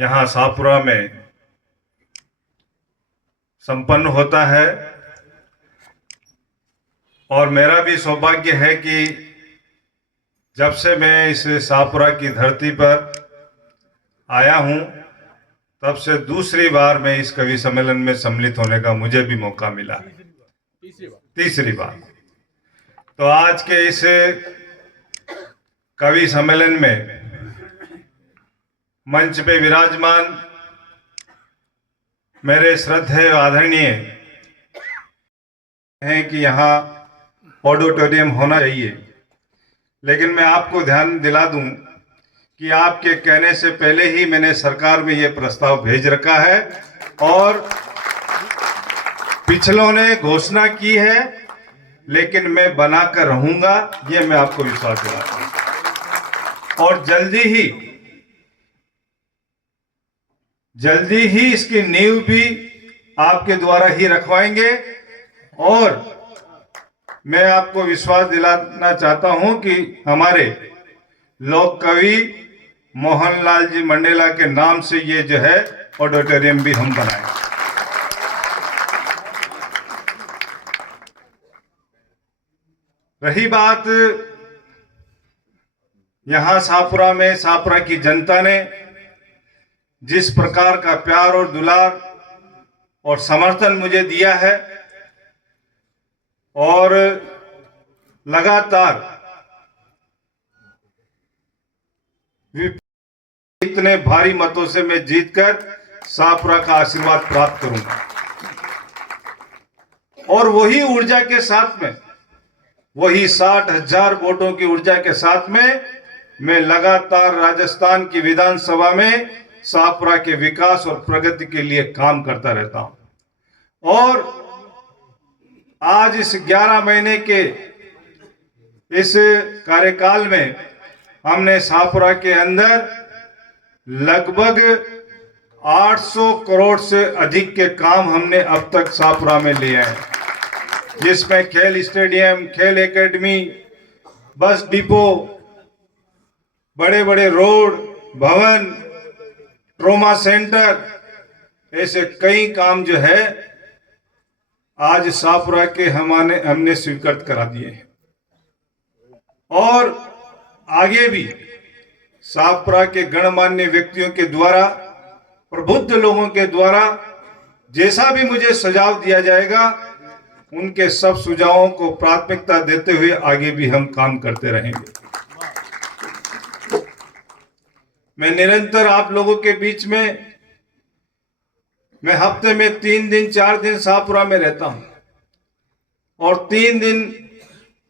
यहाँ शाहपुरा में संपन्न होता है। और मेरा भी सौभाग्य है कि जब से मैं इस शाहपुरा की धरती पर आया हूँ तब से दूसरी बार मैं इस कवि सम्मेलन में सम्मिलित होने का मुझे भी मौका मिला है। तीसरी बार। तो आज के इस कवि सम्मेलन में मंच पे विराजमान मेरे श्रद्धेय आदरणीय हैं कि यहाँ ऑडिटोरियम होना चाहिए, लेकिन मैं आपको ध्यान दिला दूं कि आपके कहने से पहले ही मैंने सरकार में ये प्रस्ताव भेज रखा है और पिछलों ने घोषणा की है, लेकिन मैं बनाकर रहूंगा, ये मैं आपको विश्वास दिलाता हूं। और जल्दी ही इसकी नींव भी आपके द्वारा ही रखवाएंगे। और मैं आपको विश्वास दिलाना चाहता हूं कि हमारे लोक कवि मोहनलाल जी मंडेला के नाम से ये जो है ऑडिटोरियम भी हम बनाएंगे। रही बात यहां शाहपुरा में, शाहपुरा की जनता ने जिस प्रकार का प्यार और दुलार और समर्थन मुझे दिया है और लगातार इतने भारी मतों से मैं जीतकर शाहपुरा का आशीर्वाद प्राप्त करूंगा। और वही ऊर्जा के साथ में, वही 60,000 वोटों की ऊर्जा के साथ में मैं लगातार राजस्थान की विधानसभा में शाहपुरा के विकास और प्रगति के लिए काम करता रहता हूं। और आज इस 11 महीने के इस कार्यकाल में हमने शाहपुरा के अंदर लगभग 800 करोड़ से अधिक के काम हमने अब तक शाहपुरा में लिए हैं, जिसमें खेल स्टेडियम, खेल एकेडमी, बस डिपो, बड़े बड़े रोड, भवन, ट्रोमा सेंटर, ऐसे कई काम जो है आज शाहपुरा के हमने स्वीकृत करा दिए हैं। और आगे भी शाहपुरा के गणमान्य व्यक्तियों के द्वारा, प्रबुद्ध लोगों के द्वारा जैसा भी मुझे सुझाव दिया जाएगा, उनके सब सुझावों को प्राथमिकता देते हुए आगे भी हम काम करते रहेंगे। मैं निरंतर आप लोगों के बीच में, मैं हफ्ते में 3 दिन 4 दिन शाहपुरा में रहता हूं और 3 दिन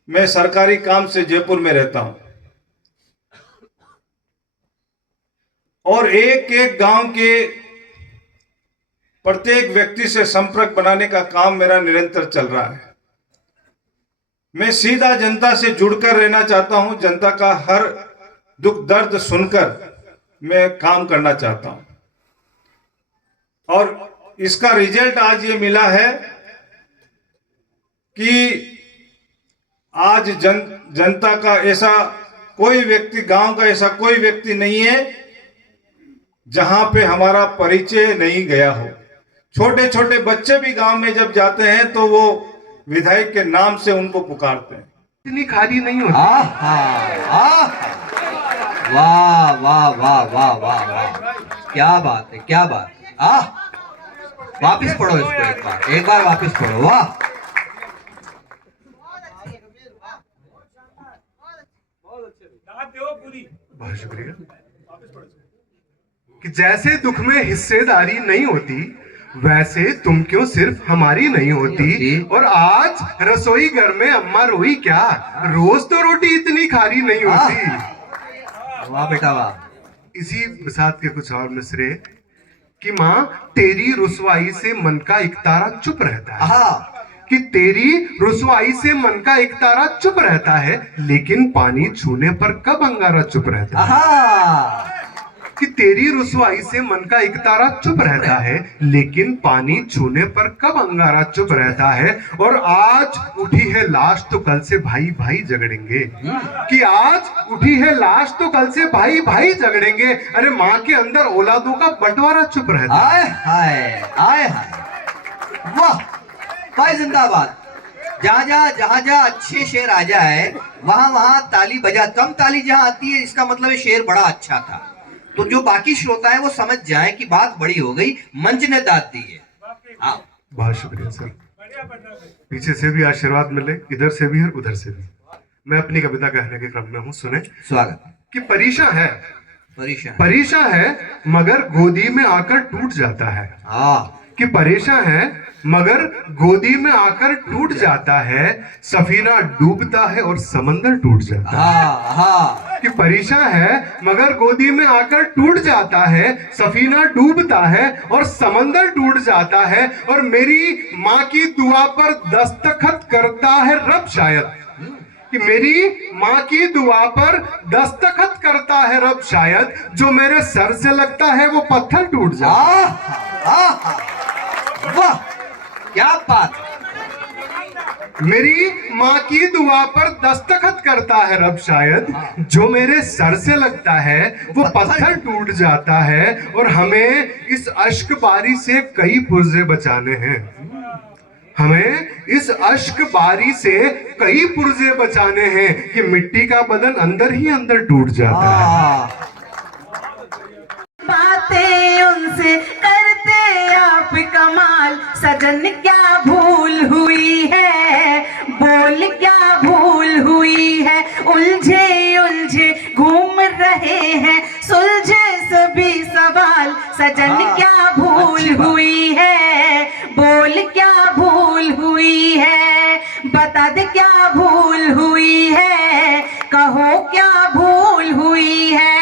मैं सरकारी काम से जयपुर में रहता हूं। और एक एक गांव के प्रत्येक व्यक्ति से संपर्क बनाने का काम मेरा निरंतर चल रहा है। मैं सीधा जनता से जुड़कर रहना चाहता हूं, जनता का हर दुख दर्द सुनकर मैं काम करना चाहता हूं। और इसका रिजल्ट आज ये मिला है कि आज जनता का ऐसा कोई व्यक्ति, गांव का ऐसा कोई व्यक्ति नहीं है जहां पे हमारा परिचय नहीं गया हो। छोटे छोटे बच्चे भी गांव में जब जाते हैं तो वो विधायक के नाम से उनको पुकारते हैं। इतनी खाली नहीं होती। वाह वाह वाह वाह वाह वाह, क्या बात है, क्या बात है। वापिस पढ़ो इसको, एक बार वापिस पढ़ो। वाह, बहुत शुक्रिया। कि जैसे दुख में हिस्सेदारी नहीं होती, वैसे तुम क्यों सिर्फ हमारी नहीं होती। और आज रसोई घर में अम्मा रोई क्या, रोज तो रोटी इतनी खारी नहीं होती। वाह बेटा वाह। इसी बसात के कुछ और मिसरे कि माँ तेरी रुसवाई से मन का एक तारा चुप रहता है। कि तेरी रुसवाई से मन का एक तारा चुप रहता है, लेकिन पानी छूने पर कब अंगारा चुप रहता है। कि तेरी रुसवाई से मन का एक तारा चुप रहता है, लेकिन पानी छूने पर कब अंगारा चुप रहता है। और आज उठी है लाश तो कल से भाई भाई झगड़ेंगे, कि आज उठी है लाश तो कल से भाई भाई झगड़ेंगे। अरे माँ के अंदर औलादों का बंटवारा चुप रहता है। आय हाय हाय, वाह भाई जिंदाबाद। जहाँ जहाँ अच्छे शेर आ जाए वहां वहां ताली बजा, कम ताली जहाँ आती है इसका मतलब है शेर बड़ा अच्छा था। तो जो बाकी श्रोता है वो समझ जाए कि बात बड़ी हो गई, मंच ने दाद दी है। हाँ बहुत शुक्रिया सर, पीछे से भी आशीर्वाद मिले, इधर से भी और उधर से भी। मैं अपनी कविता कहने के क्रम में हूँ, सुने। स्वागत। कि परीक्षा है, परीक्षा परीक्षा है मगर गोदी में आकर टूट जाता है। हाँ, कि परेशान है मगर गोदी में आकर टूट जाता है, सफीना डूबता है और समंदर टूट जाता है। हाँ हाँ, कि परेशान है मगर गोदी में आकर टूट जाता है, सफीना डूबता है और समंदर टूट जाता है। और मेरी माँ की दुआ पर दस्तखत करता है रब शायद, कि मेरी माँ की दुआ पर दस्तखत करता है रब शायद, जो मेरे सर से लगता है वो पत्थर टूट जाता है। वाह क्या बात। मेरी माँ की दुआ पर दस्तखत करता है रब शायद, जो मेरे सर से लगता है वो पत्थर टूट जाता है। और हमें इस अश्क बारी से कई पुर्जे बचाने हैं, हमें इस अश्क बारी से कई पुर्जे बचाने हैं, कि मिट्टी का बदन अंदर ही अंदर टूट जाता है। बातें उनसे करते आप कमाल, सजन क्या भूल हुई है, बोल क्या भूल हुई है। उलझे उलझे घूम रहे हैं, सुलझे सभी सवाल, सजन क्या भूल हुई है, बोल क्या भूल हुई है। बता दे क्या भूल हुई है, कहो क्या भूल हुई है।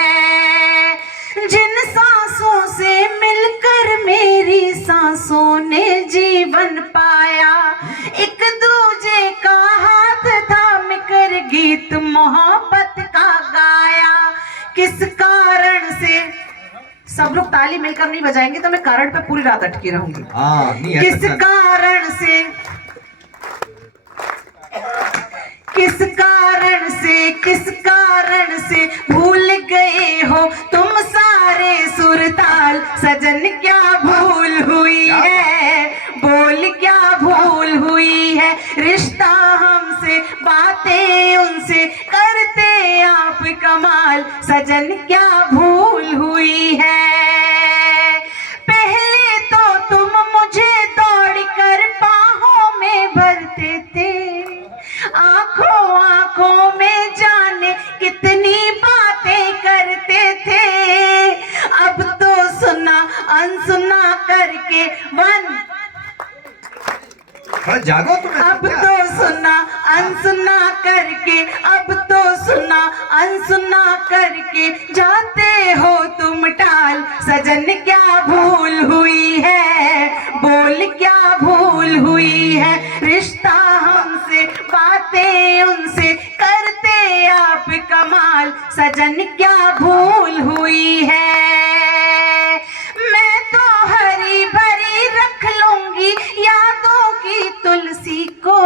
जिन सांसों से मिलकर मेरी सांसों ने जीवन पाया, एक दूजे का हाथ थाम कर गीत मोहब्बत का गाया। किस कारण से, सब लोग ताली मिलकर नहीं बजाएंगे तो मैं कारण पे पूरी रात अटकी रहूंगी। किस कारण से, किस कारण से, किस कारण से भूल गए हो तुम सारे सुरताल, सजन क्या भूल हुई है, बोल क्या भूल हुई है। रिश्ता हमसे, बातें उनसे करते आप कमाल, सजन क्या भूल हुई है। पहले तो तुम मुझे दौड़ कर बाहों में भरते थे, आंखों आंखों में जाने कितनी बातें करते थे। अब तो सुना अनसुना करके जागो तुम। अब तो सुना अनसुना करके, अब तो सुना अनसुना करके जाते हो तुम टाल, सजन क्या भूल हुई है, बोल क्या भूल हुई है। रिश्ता हमसे, बातें उनसे करते आप कमाल, सजन क्या भूल हुई है। मैं तो हरी भरी रख लूंगी यादों की तुलसी को,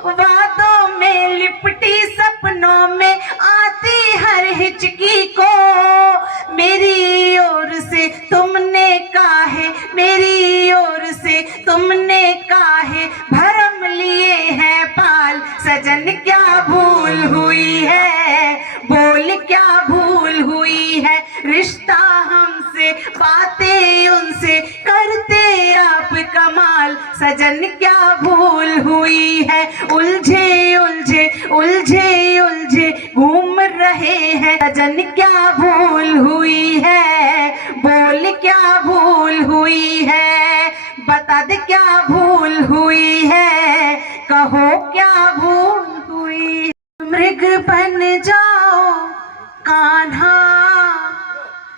वादों में लिपटी सपनों में आती हर हिचकी को। मेरी ओर से तुमने काहे, मेरी ओर से तुमने काहे भरम लिए हैं पाल, सजन क्या भूल हुई है, बोल क्या भूल हुई है। रिश्ता हमसे, बातें उनसे करते आप कमाल, सजन क्या भूल हुई है। उलझे उलझे उलझे उलझे घूम रहे हैं, सजन क्या भूल हुई है, बोल क्या भूल हुई है। बता दे क्या भूल हुई है, कहो क्या भूल हुई। मृग बन जाओ कान्हा,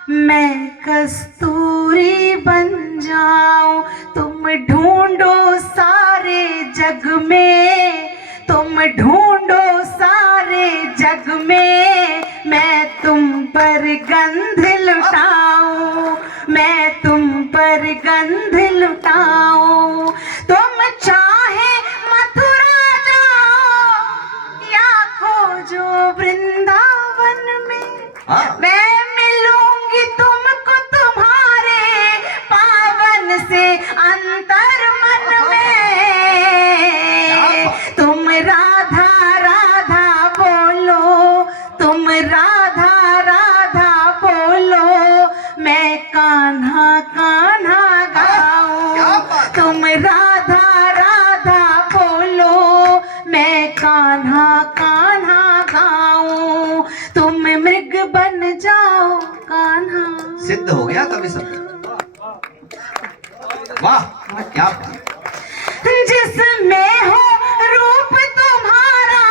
मैं कस्तूरी बन जाऊं। तुम ढूंढो सारे जग में, तुम ढूंढो सारे जग में, मैं तुम पर गंध लुटाऊं, मैं तुम पर गंध लुटाऊं। तुम चाहे मथुरा जाओ या खोजो वृंदावन में, हाँ। मैं मिलूंगी तुमको तुम्हारे पावन से अंतर मन में। तुम राधा राधा बोलो, तुम राधा राधा बोलो, मैं कान्हा कान्हा गाऊं। तुम राधा राधा बोलो, मैं कान्हा कान्हा गाऊं। तुम मृग बन जाओ कान्हा। सिद्ध हो गया कवि शब्द। वाह क्या बात। जिसमें हो रूप तुम्हारा,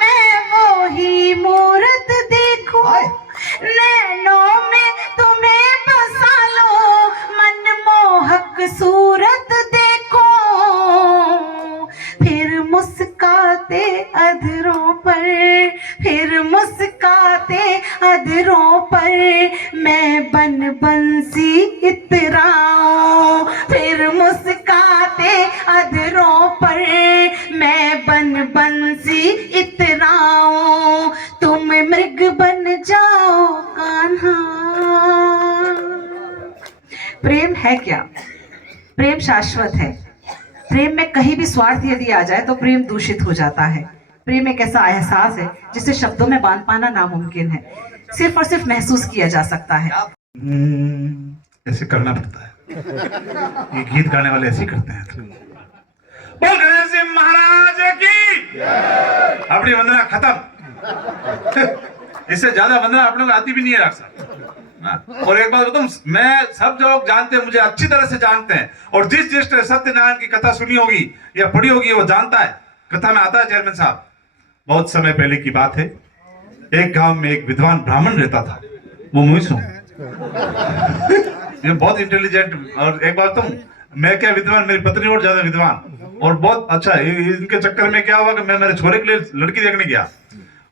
मैं वो ही मूरत देखूं। हाय। नैनों में तुम्हें बसा लो, मनमोहक सूरत देखो। फिर मुस्काते अधरों पर, फिर मुस्काते अधरों पर, मैं बन बंसी इतराऊं। फिर मुस्काते अधरों पर, मैं बन बंसी इतराऊं। तुम मृग बन जाओ कान्हा। प्रेम है क्या? प्रेम शाश्वत है। प्रेम में कहीं भी स्वार्थ यदि आ जाए तो प्रेम दूषित हो जाता है। प्रेम एक ऐसा एहसास है जिसे शब्दों में बांध पाना नामुमकिन है, सिर्फ और सिर्फ महसूस किया जा सकता है। ऐसे करना पड़ता है, ये गीत गाने वाले ऐसे ही करते हैं। बोल गणेश जी महाराज की अपनी वंदना खत्म। इससे ज्यादा वंदना आप लोग आती भी नहीं है डॉक्टर साहब। और एक बात बताऊं, मैं सब जो लोग जानते हैं, मुझे अच्छी तरह से जानते हैं, और जिस जिस सत्यनारायण की कथा सुनी होगी या पढ़ी होगी वो जानता है। कथा में आता है चेयरमैन साहब, बहुत समय पहले की बात है, एक गांव में एक विद्वान ब्राह्मण रहता था। वो मुझे ये बहुत इंटेलिजेंट, और एक बात तुम, मैं क्या विद्वान, मेरी पत्नी और ज्यादा विद्वान, और बहुत अच्छा। इनके चक्कर में क्या हुआ कि मैं मेरे छोरे के लिए लड़की देखने गया।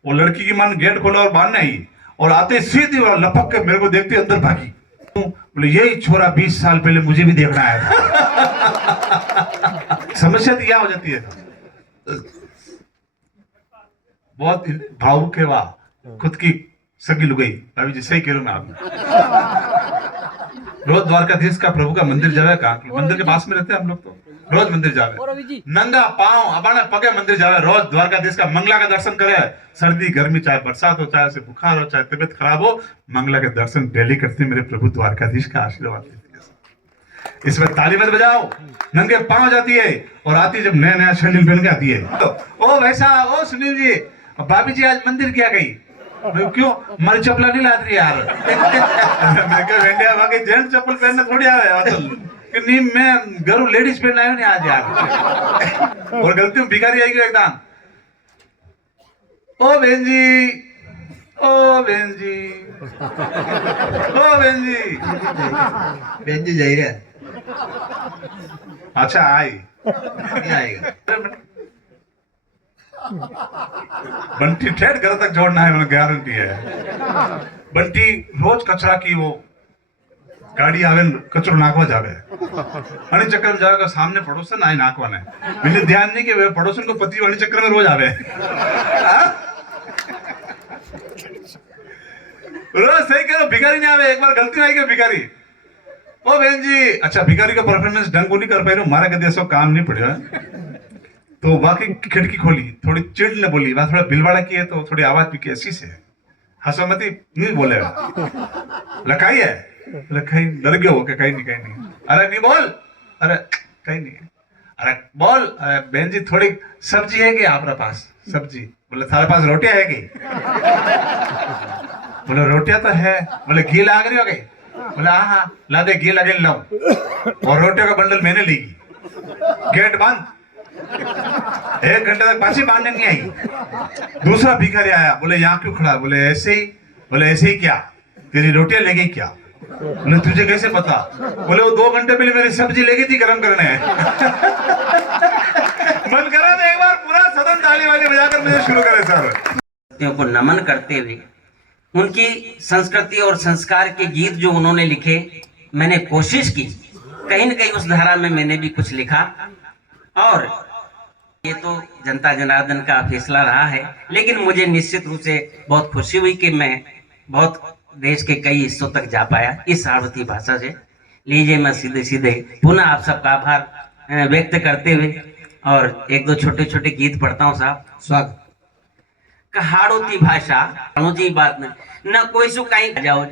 वो लड़की की मन गेट खोला और बांध नहीं, और आते सीधी लपक के मेरे को देखते अंदर भागी। बोले यही छोरा 20 साल पहले मुझे भी देखना आया था। समस्या तो क्या हो जाती है, बहुत भावुक है वाह, खुद की सगी लुगाई। भाभी जी सही कह रहा हूं मैं आप। रोज द्वारकाधीश का प्रभु का मंदिर जावे, कहा मंदिर के पास में रहते हैं हम लोग, तो रोज मंदिर जावे, नंगा पांव अबाने पगे मंदिर जावे, रोज द्वारकाधीश का मंगला का दर्शन करे। सर्दी गर्मी चाहे बरसात हो, चाहे से बुखार हो, चाहे तबियत खराब हो, मंगला के दर्शन डेली करते मेरे प्रभु द्वारकाधीश का आशीर्वाद लेते। इसमें ताली मत बजाओ, नंगे पांव जाती है, और आती जब नया नया शरीर पहन के आती है। ओ वैसा, ओ सुनील जी, भाभी जी आज मंदिर क्या गई? क्यों? हमारी चप्पल नहीं लाद रही यार। मैं क्या इंडिया बाकी जेंट्स चप्पल पहनने थोड़ी आवे, कि नहीं मैं घरों लेडीज पहनना है नहीं आज यार। और गलती में भिखारी आएगी एकदम, ओ बहन जी, ओ बहन जी, ओ बहन जी, बहन जी जाहिर है अच्छा आई नहीं आएगा। बंटी ठेठ घर तक जोड़ना है, मैंने गारंटी है। बंटी रोज कचरा की वो गाड़ी आवे, कचरो नाकवा जावे, अने चक्कर में जाएगा, सामने पड़ोसन आए नाकवा ने, मैंने ध्यान नहीं कि वे पड़ोसन को पति वाले चक्कर में रोज आवे। रोज सही कह रहा, भिखारी नहीं आवे, एक बार गलती आई कि भिखारी, ओ बहन जी, अच्छा भिखारी का परफॉर्मेंस ढंग को नहीं कर पाए, हमारा कभी ऐसा काम नहीं पड़ा। तो वाकई खिड़की खोली, थोड़ी चिड़ ने बोली, वहां थोड़ा बिलवाड़ा की है, तो थोड़ी आवाज भी कैसी से हंसो मती नहीं बोले, लखाई है, लखाई डर गया हो क्या? कहीं नहीं, कहीं नहीं। अरे नहीं बोल, अरे कहीं नहीं, अरे बोल, अरे बहन जी थोड़ी सब्जी है क्या आपके पास? सब्जी? बोले थारे पास रोटियां है क्या? बोले रोटियां तो है। बोले घी लाग रही हो गई? बोले हाँ, ला दे घी लगे लाऊं, और रोटियों का बंडल मैंने लेगी। गेट बंद, 1 घंटे तक पासी बांधने नहीं आई। दूसरा भिखारी आया, बोले यहाँ क्यों खड़ा? बोले ऐसे ही। बोले ऐसे ही क्या? तेरी रोटियां ले गई क्या? बोले तुझे कैसे पता? बोले वो 2 घंटे पहले मेरी सब्जी ले गई थी गरम करने। मन करा तो एक बार पूरा सदन ताली वाली बजाकर मुझे शुरू करे सर। को नमन करते हुए उनकी संस्कृति और संस्कार के गीत जो उन्होंने लिखे, मैंने कोशिश की कहीं न कहीं उस धारा में मैंने भी कुछ लिखा। और ये तो जनता जनार्दन का फैसला रहा है, लेकिन मुझे निश्चित रूप से बहुत खुशी हुई कि मैं बहुत देश के कई हिस्सों तक जा पाया इस सारवती भाषा से। लीजिए, मैं सीधे सीधे पुनः आप सबका आभार व्यक्त करते हुए और एक दो छोटे छोटे गीत पढ़ता हूँ साहब। स्वागत। कहाड़ोती भाषा अनुजी बात न कोई सु कहीं जाओ।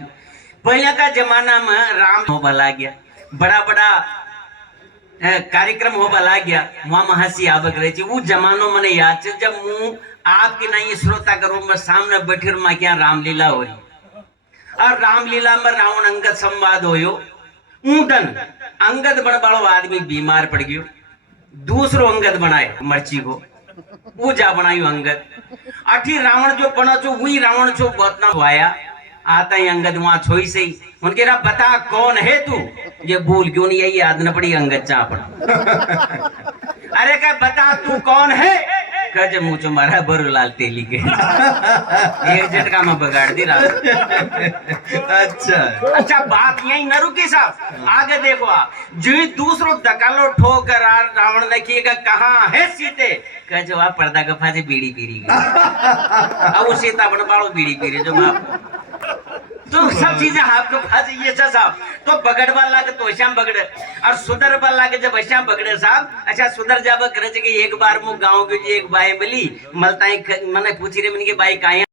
पहले का जमाना में राम हो बला गया, बड़ा बड़ा कार्यक्रम हो बला गया, वहां महसी आवक रही थी। वो जमानो मैंने याद है जब मुंह आपके नहीं श्रोता करूं मैं सामने बैठे माँ क्या रामलीला हो रही, और रामलीला में रावण अंगद संवाद होयो। ऊटन अंगद बड़ बड़ो आदमी बीमार पड़ गयो, दूसरो अंगद बनाए मर्ची को, वो जा बनायो अंगद। अठी रावण जो बना छो वही रावण छो बहुत ना आया आता ही अंगद वहां छोई से ही उनके ना बता कौन है तू, ये भूल क्यों नहीं यही याद न पड़ी अंगद चापड़। अरे क्या बता तू कौन है, कह मुँह चो मारा बरूलाल तेली के एक झटका में बगाड़ दी रात। अच्छा बात यही न रुकी साहब, आगे देखो आप जी दूसरो दकालो ठोकर रावण देखिएगा कहाँ है सीते, कह जो आप पर्दा गफा से बीड़ी पीरी अब वो सीता बन पाड़ो बीड़ी पीरे जो बाप तो सब चीजें आपके पास ये साहब। तो बगड़ वाला के तो श्याम बगड़े और सुधर वाला के जब श्याम बगड़े साहब। अच्छा सुधर जब करे कि एक बार मु गांव के एक बाई मिली मलताई मैंने पूछी रे मन की बाई काहे